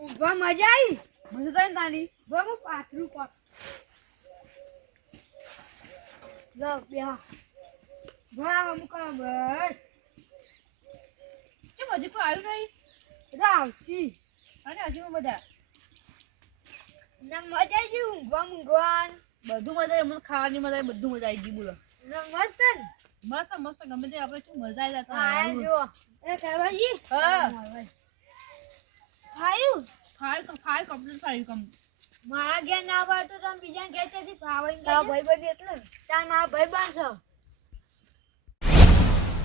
ઊંઘવા મજા આવી. મજા થાય ને તાની. બહુ હું પાથરું પાથ. લો બેહો. વાહ અમુક બસ. કેમ હજી કોઈ આવ્યું નહીં? બધા આવશી. અને હજી માં બધા. ના મજા આવી ગઈ ઊંઘવા મૂંઘવાન. બધું મજા આવી. મને ખાવાની મજા આવી. બધું મજા આવી ગઈ બોલો. ના મસ્ત ને. મસ્ત મસ્ત ગમે તે આપણે શું મજા આવી જતા. હા જો. એ કરવાજી. હા. ખાયું. ફાઇલ કમ્પ્લીટ ફાઇલ કમ. મારા ઘેર ના આવે તો તમે બીજા ઘેર થી ખાવાની તારા ભાઈબંધ એટલે તાર મારા ભાઈબંધ છે.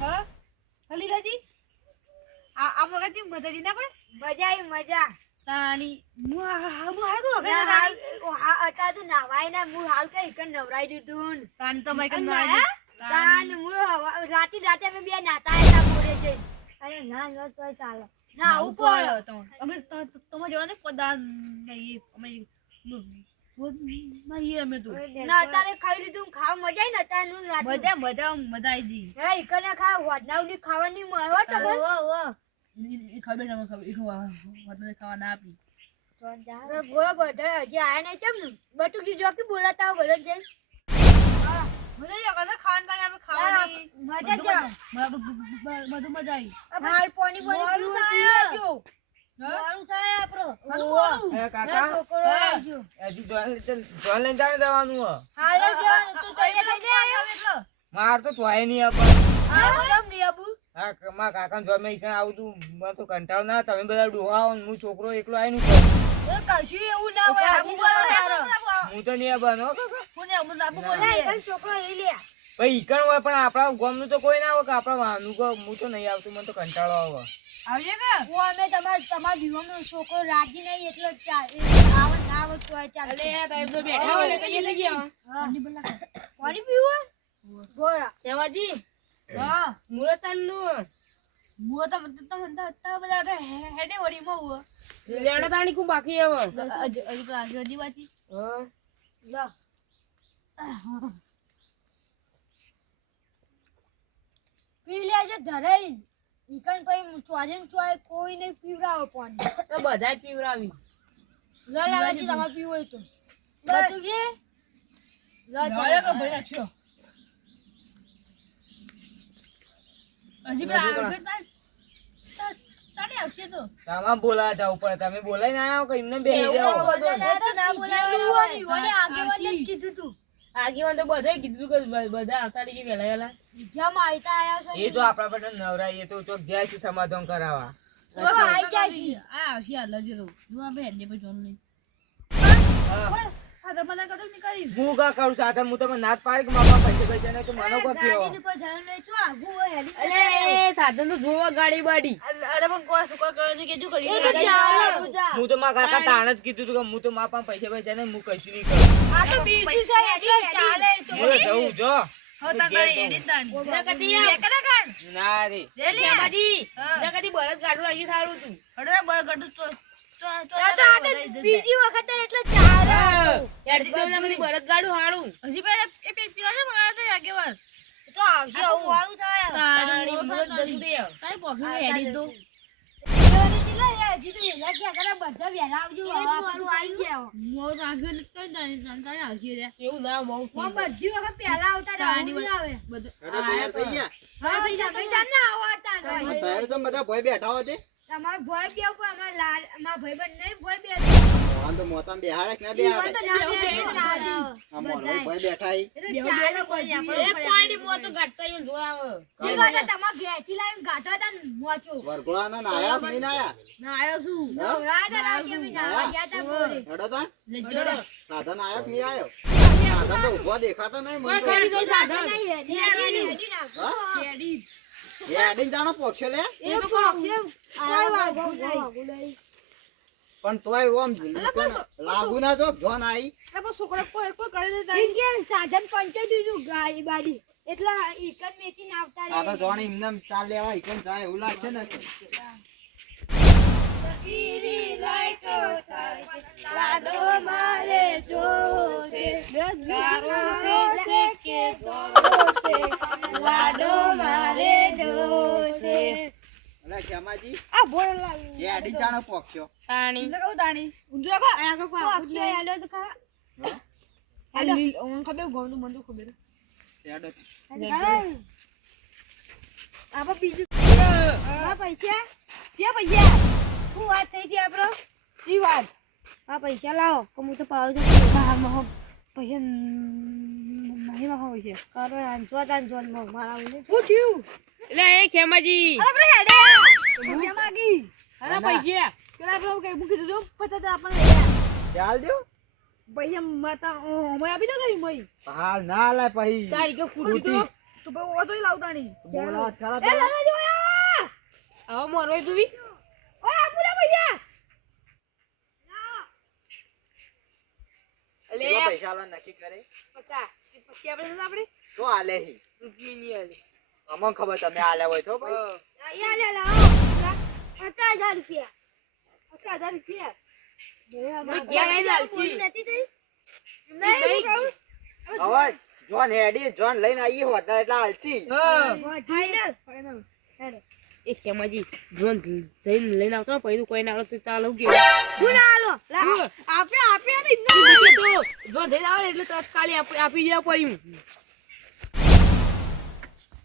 હા હલી રાજી આ વખતે મજાજી ના કોઈ મજા આવી મજા. તાણી હું હારું હવે અત્યારે તું નવાય ના હું હાલ કઈ કન નવરાઈ દીધું. તાણી તમારે કેમ ના ના તાન હું રાતે અમે બે નાતા હતા બોરે છે. અરે ના ન તો ચાલે. ના ઉપર અમે તમે જવાને પદાન નહીં અમે નહીં અમે તો ના તારે ખાઈ લીધું ખાવ મજા આવી ને તાનું રાત મજા આવી ગઈ. હે ઈકને ખાવ વધનાવની ખાવાની મળો તમે. ખબર તમે ખબર ખાવા ના આપી બધા હજી આયા નહીં કેમ બટુકી જો કે બોલાતા હો બધા જઈ મજા આવી ખાવાનું ખાવાની મજા બધું મજા આવી. હાલ પાણી પીવો સારું થાય આપણો કાકા છોકરો આવી ગયો. હજી જોન લઈને જાણે જવાનું હો. હાલ જ તું તૈયાર થઈ જા. માર તો તોય નહીં આપણ. કેમ નહીં આબુ? હા મારા કાકા જોન મેં ઈકણ આવું તું મને તો કંટાળો ના તમે બધા ડોહા આવો ને હું છોકરો એકલો આવીને એ કશું એવું ના હોય આબુ બોલો તારો. હું તો નહીં આવવાનો હો કાકા. કોને અમુક આપો લે છોકરો એ લે. ભાઈ ઈકણ હોય પણ આપણા ગામનું તો કોઈ ના આવે કે આપણા વાહનું કો હું તો નહીં આવતું મને તો કંટાળો આવે. આવજે કે હું અમે તમારા જીવનનો છોકરો રાજી નહીં એટલે આવડ ના આવડ તો ચાલે. અલે તારે તો બેઠા હોય તો એ લઈ ગયા પાણી પીવું બોરા સેવાજી હા મુરતનનું મુરત તો બધા હેડે વડી માં હુઓ લેડો તાણી કો બાકી હવે હજી તો હજી બાકી લો પી લેજો ધરાઈ ઈકન પછી ચોરીને ચોય કોઈ નહીં પીવરાવો પાણી તો બધા પીવરાવી લો લાલાજી તમારે પીવું હોય તો બધું કે લો ભાઈ રાખ્યો હજી બે તારે આવશે તો તમારે બોલાવા જવું પડે તમે બોલાઈને આવ્યા કે એમને બેસી જાઓ. કીધું તું આગેવાન તો બધાય કીધું કે બધા આવતા રહી વેલા જમ આયતા આયા છે એ તો આપણા પર નવરાય એ તો ચોક જાય છે સમાધાન કરાવવા. તો આઈ જાય છે આ આવશે હાલ જ રહું જો આ બેન ને જોન નહીં બસ સાદા મને કદમ ની કરી હું કા કરું સાથે હું તમે નાત પાડી કે મારા પૈસે ને તો મને કો કયો. ગાડીની કોઈ જરૂર નહીં છો આગુ હોય હેલી અલે સાધન તો જોવા ગાડી બાડી અરે પણ કોઈ સુકો કરે છે કે જો કરી એ તો ચાલે હું તો મારા કાકા તાણ જ કીધું તું કે હું તો મારા પાસે પૈસા ને હું કશું નહીં કરું. આ તો બીજું છે હેલી ચાલે તો હું જઉં જો હો તારી એડી તાન કદી એકલા કાન ના રે લે બાજી કદી બળદ ગાડું આવી થારું તું અરે બળદ ગાડું તો બીજી વખત એટલે ચાલે યાર દેવના કદી બળદ ગાડું હાડું હજી પેલા એ પેપી વાળા મારા તો આગેવાન તો આવશે આવું વાળું થાય તારી મોત જલ્દી દે તારી પોખી એડી દો બધા વેલા આવજો આપણું આવી ગયા મોત આખે કઈ દાની સંતાને આવશે રે એવું ના બહુ બધી વખત પેલા આવતા તાની આવે બધું હા ભાઈ જાન ના આવતા બધા ભય બેઠા હોતે તમાર ભોય બે ઉપર અમાર લાલ અમાર ભાઈબંધ નહીં ભોય બે મોહન તો મોતામ બેહાડે કે ના બેહાડે આ મોહન ભય બેઠા હી ચાલે કોઈ એ કોઈની મોત ગાટતા ઈ જો આવે ઈ ગાતા તમાર ઘેરથી લાવીને ગાતા તા મોચો વરગોળાના નાયા કે નહીં નાયા ના આયો છું નવરાતા રાખે મી નાવા ગયા તા બોરે હેડો તા લેજો સાધન આયો કે નહીં આયો સાધન તો ઉભો દેખાતો નહીં મને તો. ગાડી તો સાધન નહીં હેડી હા? કેડી એ આડીને જાણો પોખ્યો લે એ પોક્ષે કોઈ વાગો નહીં પણ તોય ઓમ લાગુ ના જો જોન આઈ પણ છોકરા કોઈ કરી દેતા ઇનકે સાધન પંચે દીધું ગાડી બાડી એટલે ઈકન મેચી આવતા આ તો જોણ એમને ચાલ લેવા ઈકન જાય એવું લાગશે ને લાડો મારે જોશે લાડો મારે જોશે અલા ખેમાજી આ બોલ લાવ એ આડી ચાણો પોક્યો તાણી એટલે કહું તાણી ઊંધું રાખો આ કો ઓ, અક્ષય હેડો તો ખરા. આ લીલ ઓન ખબર ગોમનું મંદુ ખબર એડો આપણે બીજું આ પૈસા કે પૈસા શું વાત થઈ હતી આપણો જી વાત આ પૈસા લાવો કે હું તો પાવ છું ના મહો પૈસા નહીં મહો છે કરો આંચો મારા મને શું થયું એટલે એ ખેમાજી આપણે હેડે પૈસા માંગી અરે પૈસા પેલા આપણે કઈ મૂકી દીધું પચાસ આપણે હેડ્યા ચાલ દો પૈસા માતા ઓમય આપી દો કરી મય હાલ ના લે પછી તારી કે ખુરશી તો તો ભાઈ ઓ તો લાવતા નહીં બોલા ખરા એ લાલા જોયા આવો મોરવાય તું બી ઓય આપુલા પૈસા એટલે કેટલા પૈસા લો નક્કી કરે પચાસ પછી આપણે તો આલે હી રૂપિયા ની આલે અમને ખબર તમે આલે હોય તો ભાઈ યા લે લાવો 50,000 રૂપિયા 50,000 રૂપિયા મેં ક્યાં લઈ લાલચી નથી થઈ નહીં હવે જોન હેડી જોન લઈને આવી હોત એટલે આલચી હા ફાઈનલ ફાઈનલ એ ખેમાજી જોન જઈને લઈને આવતો ને પછી કોઈ ના આવે તો ચાલો કે શું ના આલો આપે ને તો જો જઈને આવે એટલે તત્કાલી આપી દેવા પડ્યું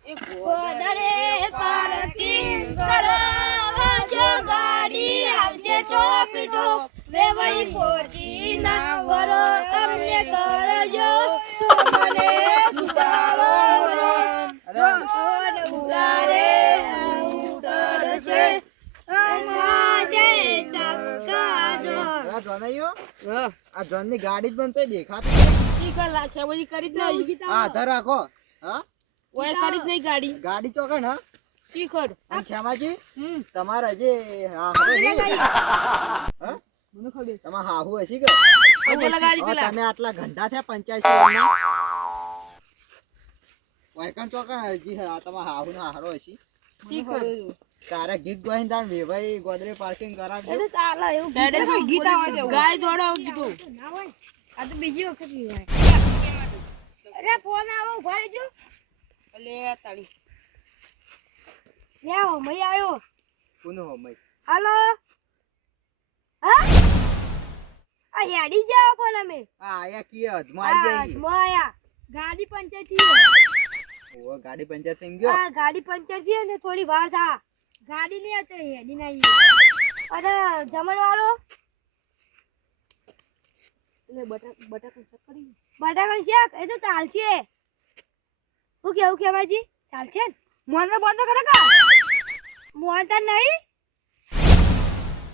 કોદરે પાર્કિંગ કરાવા જો ગાડી આવશે ટોપી ટોપ વેવાઈ પોરજી ના વરો તમને કરજો સોમને સુધારો વરો ઓન ઉલારે ઉતરશે અમાજે ચક્કા જો આ જોન આયો હા આ જોન ની ગાડી જ બનતો દેખાતી ઈ કલા ખેમાજી કરી જ નહીં હા ધર રાખો હા ઓય કરી જ નહીં ગાડી ગાડી ચોકન હા શીખર અને ખેમાજી તમારા જે હા હવે હા મને ખબર તમાર હાહુ હશી કે પગે લગાડી હવે પેલા તમે આટલા ઘંટા થયા 85 વર્ષના વાયકણ ચોકન હજી આ તમાર હાહુ ના હારો હશી શીખર તારે ગીત ગોઈન તાર વેવાઈ ગોદરે પાર્કિંગ કરાવજો એ તો ચાલે એવું ડેડે કોઈ ગીત આવે છે. ગાય જોડો કીધું ના હોય આ તો બીજી વખત પીવાય અરે ફોન આવો ઉભા રહેજો એટલે તાળી લે આવો મય આવ્યો કોનો મય હાલો હા આ હેડી જાવ પણ અમે આ આયા કી અધમાઈ ગઈ મોયા ગાડી પંચર થઈ ઓ ગાડી પંચર થઈ ગયો આ ગાડી પંચર થઈ ને થોડી વાર થા ગાડી નહીં હતી હેડી નહીં અરે જમણવાળો એટલે બટાકા શાક કરી બટાકા શાક એ તો ચાલશે હું કેવું કેવાજી ચાલશે ને મોને બંધ કરે કા મોહનતા નહીં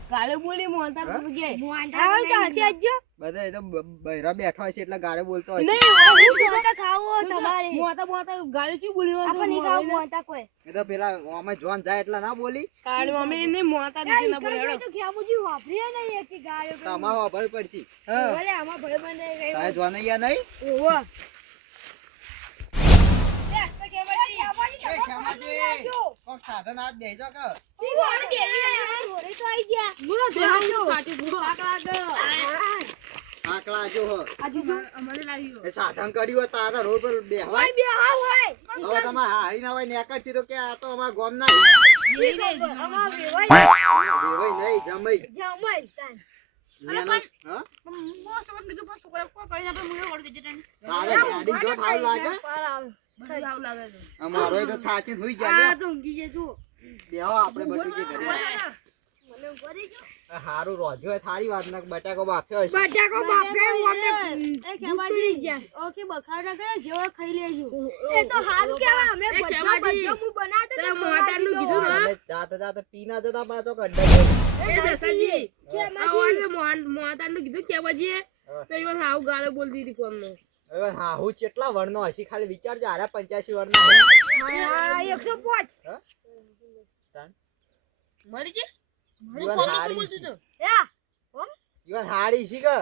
ગાલે બોલી મોહનતા તો કે મોહનતા ચાલશે આજજો બધા એ તો બૈરા બેઠા હશે એટલે ગાડે બોલતો હશે નહીં મોહનતા ખાવો તમારે મોહનતા ગાલે શું બોલી આપણે નહીં ખાવું મોહનતા કોઈ એ તો પેલા અમે જોન જાય એટલે ના બોલી કાળી મમ્મી ને મોહનતા દીધી ના બોલે હેડો તો ખેમુજી વાપરીએ નહીં કે ગાયો તમારો ખબર પડશે હા બોલે આમાં ભાઈ બંને કઈ તારે જોન અહીંયા નહીં ઓવો એ ખેમાજી કોક સાધન આજ બેજો કે આકલા જો હો અમને લાગ્યું એ સાધન કર્યું હોય તારા રોડ પર બેહવાય હવે તમે હારી ના હોય નેકળશી તો કે આ તો અમાર ગોમ ના દેવાય નહીં જમઈ હા મોસ્ટ ઓફ કીધું પણ છોકરા કોઈ કરીને આપણે મુયો વળી દેજે તારે ગાડી જો થાવ લાગે બધું આવ લાગે છે અમારો એ તો થાચી હુઈ જાય બેહો આપણે બટુકી કરીએ હારું રોજ્યો થારી વાત ના બટાકો બાફ્યો હશે જાતે જાતે પીના જતા પાછો કડ્ડા એ દસાજી આવાજ મોહનતા નું કીધું ખેમાજી તો ઈવન હાવ ગાલે બોલ દીધી ફોન માં હવે હા હું કેટલા વર્ણનો હશે ખાલી વિચારજો આરા 85 વર્ણનો મરી ગઈ યુવાન હારી છે યુવાન હારી છે કે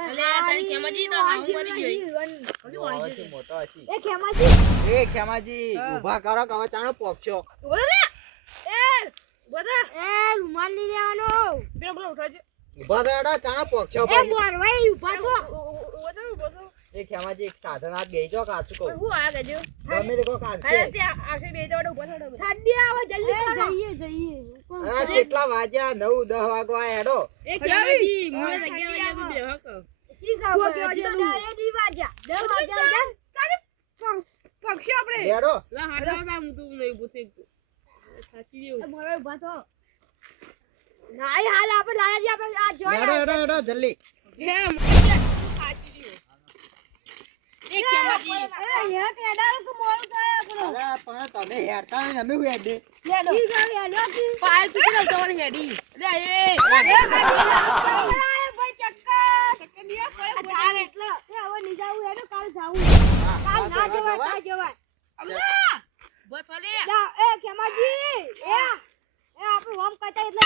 અલે તારી ખેમાજી તો હાવ મરી ગઈ મોટો હશે એ ખેમાજી ઊભા કરો કે હવે ચાણો પોકશો રૂમાલ લઈ લેવાનો પેલો ઉઠાજે ઊભા થયો ચાણો પોકશો એ મોરવાઈ ઉભા છો એ ખેમાજી એક સાધન હાથ બેજો કાચું કહું હું આ ગજો ગમે તે કોક અરે આવશે ત્યાં આશે બે જોડે ઉભો થડો ઠંડી આવે અરે કેટલા વાગ્યા 9-10 વાગવા હેડો એ ખેમાજી મોડે 11 વાગ્યા તો બેહો કહો શી ખબર હજી તો ડાયરેક્ટ ઈ વાગ્યા 10 વાગ્યા પક્ષી આપણે હેડો લા હાડો ના હું તો નહીં પૂછે સાચી રહ્યું મોરે ઉભા થો નાઈ હાલ આપણે લાયા જી આપણે આ જોઈ હેડો જલ્દી હે સાચી રહ્યું એ ખેમાજી હે કેડારું કે મોરું થાય આપણો અરે પણ તમે હેડતા નહીં અમે હું હેડે લેડો ઈ ગાડી આલો કી પાય તું કે તમારે હેડી લે એ ભાઈ ચક્કર નિયા પડે ધાર એટલે એ હવે ની જાવું હેડો કાલ જાવું કાલ ના જવાય તા જવાય બસ વાલે લા એ ખેમાજી એ આપણે હોમ કરતા એટલે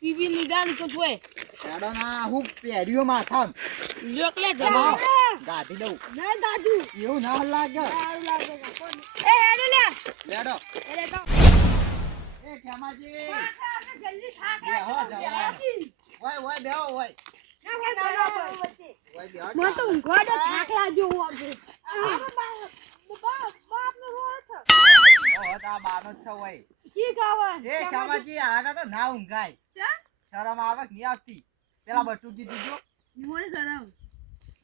પીવી નિદાન તો જોય હેડો ના હું પહેર્યો માથામ લોક લે જમા ગાડી દઉં નહીં દાદુ એવું ના લાગે સારું લાગે એ હેડો લે હેડો એટલે તો એ ખેમાજી જલ્દી થાક બેહો જવા ઓય બેહો ઓય ના ના વચ્ચે ઓય બેહો મને તો ઊંઘવા થાક લાગ્યો હું આપણે બાપ નો રોડ છે ઓહો તા બાનો છે ઓય ઠીક આવે એ ખેમાજી આના તો ના ઊંઘાય શરમ આવે કે નહીં આવતી પેલા બટુકી દીજો મોરે શરમ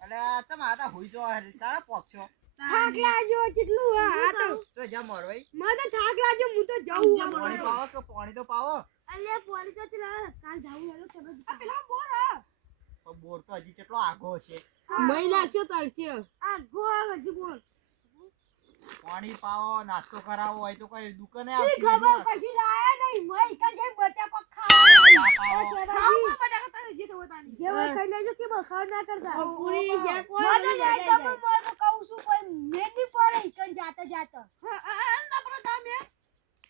અલે ચમ આતા હોઈ જો તારા પોક્ષો થાક લાગ્યો કેટલું આ તો તો જા મરવાઈ મને થાક લાગ્યો હું તો જાઉં પાણી પાવો કે પાણી તો પાવો અલે પોલી તો ચલા કાલ જાઉં હેલો ચલો આ પેલા બોર હા પણ બોર તો હજી કેટલો આગો છે મહિલા છો તળશે આ ગો હજી બોલ પાણી પાવો નાસ્તો કરાવો હોય તો કઈ દુકાને ઈ આવતી ખબર કશી લાયા નહીં મય કઈ જઈ બટાકો ખાવા ખાવા બટાકો તને જે તો તાની જે હોય ખાઈ લેજો કે બખાડ ના કરતા પૂરી છે કોઈ મને નહીં તો હું કહું છું કોઈ મેની પડે કઈ જાતા જાતા ના પર તમે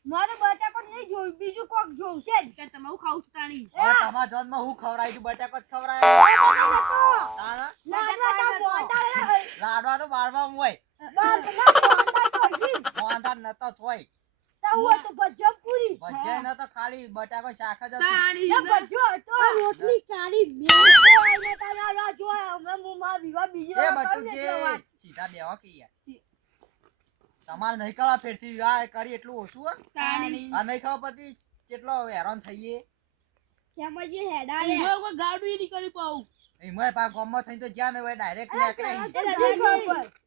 મારે બટાકો નહીં જોઈ બીજું કોક જોઉં છે કે તમે હું ખાવ તાણી હવે તમારા જોનમાં હું ખવરાઈ તું બટાકો જ ખવરાય તાણા લાડવા તો બારમાં હોય મોંધા નતો થોય ભજ્યા ન તો ખાલી બટાકો શાક જ હતું એ બટુકે સીધા બેહો કે યાર તમારે નહીં કરવા ફેરથી આ કરી એટલું ઓછું હો તાણી આ નહીં ખબર પડતી કેટલો હેરાન થઈએ કોઈ ગાડું ઈ નીકળી પાઉં એમાં પા ગામમાં થઈને તો જ્યાં ને હોય ડાયરેક્ટ નીકળે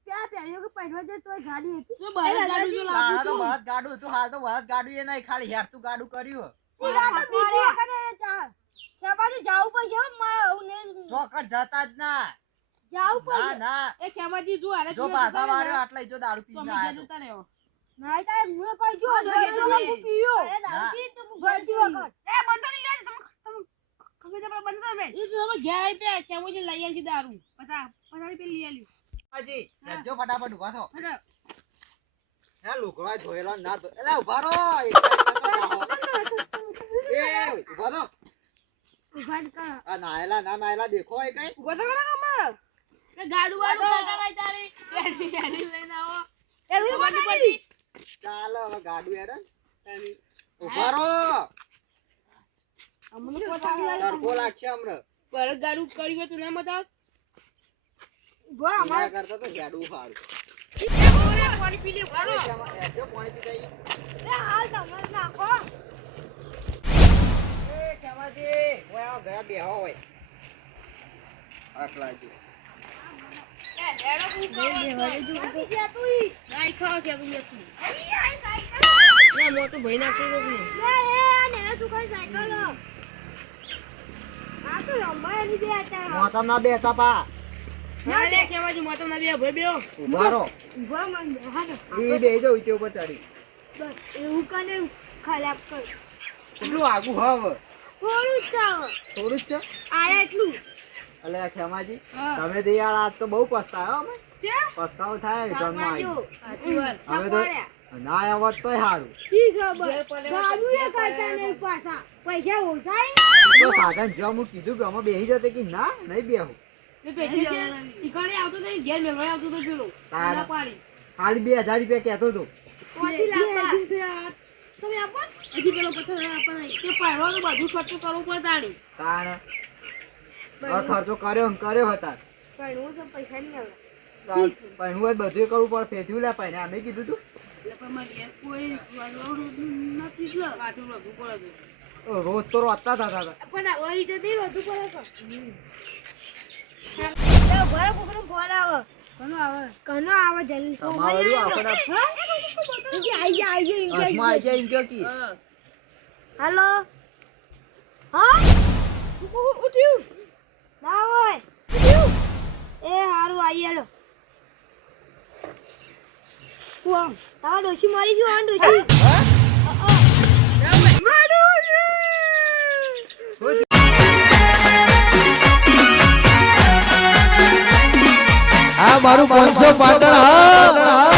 તો બહાર ગાડું જો તારા તો બળદ ગાડું હતું હાલ તો બળદ ગાડું એ નહીં ખાલી હેરતું ગાડું કર્યું ચોકટ જતા જ ના ના ના એ ખેમાજી જો હારે જો પાછા વાળ્યો આટલા જો દારૂ પીને તમે આયો જતા રહ્યો એ જો હવે ઘેર આવી પે ખેમાજી લઈ આવી દારૂ પછાડી પે લઈ આલ્યું હાજી જો ફટાફટ ઉભા થો હલો હે લુગડા જોયેલા ના તો એલા ઉભા રહો એ ઉભા થો આ નાયલા ના નાયલા દેખો એ કઈ કે ગાડું વાળું કાકા લઈ તારી ગાડી લઈને આવો ચાલો હવે ગાડું હેડે ઉભા રહો અમને પોતાની તરકો લાગશે હમણાં પર ગાડું કર્યું તો ના બતાવ એના કરતા તો હેડું સારું પાણી પી લે બરો હેડજો પાણી પી જઈએ એ કેમાજી ઓય આ ગયા બેહો હોય આટલા જ એ હેડો નાઈ ખાવ કે તું નથી ના મોટું ભાઈ ના કોઈ નથી મોતમ ના બેતા પા ના લે કેવાજી મોટો ના બે ભાઈ બેઓ ઉભા રહો ઈ બેજો ઈચે ઉપર ચડી એવું કને ખરાબ કર કેટલું આગું હવે થોડું જ છે થોડું જ છે આયા એટલું અલે ખેમાજી હા. તમે તો યાર આજ તો બહુ પસ્તાયો અમે છે પસ્તાવો થાય ઘરમાં આવી સાચી વાત હવે તો ના આવત તોય સારું ઠીક ખબર ગાડું એ કરતા નહીં પાછા પૈસા ઓછાય તો સાધન જો હું કીધું કે અમે બેહી જતે કે ના નહીં બેહું તે પેટી છે ઈકણે આવતો તો ઘેર મેળવા આવતો તો પેલો તારા. ના પાડી ખાલી 2000 રૂપિયા કહેતો હતો પછી લાવવા તમે આપો હજી પેલો પથ્થર આપો નહીં તે પાડવાનું બધું ખર્ચો કરવું પડે તાણી તાણ હવે ખર્ચો કર્યો ને કર્યો હતા પણ હું સબ પૈસા નહીં આવે પણ હું જ બધું કરવું પડે ફેંચ્યું લે પણ અમે કીધું તું એટલે પણ મારી ઘેર કોઈ રોજ તો રોતા હતા પણ ઓય તો દી વધુ પડે તો ઘરે કોકનો ફોન આવે કનો આવે જલ્દી તમારું આપણે આઈ હાથમાં આઈ જાય કી હાલો હા ઉઠ્યું ના હોય ઉઠ્યું એ હારું આઈ હેલો કોણ તારા ડોશી મારી જો આ ડોશી આ મારું 500 પાટણ હા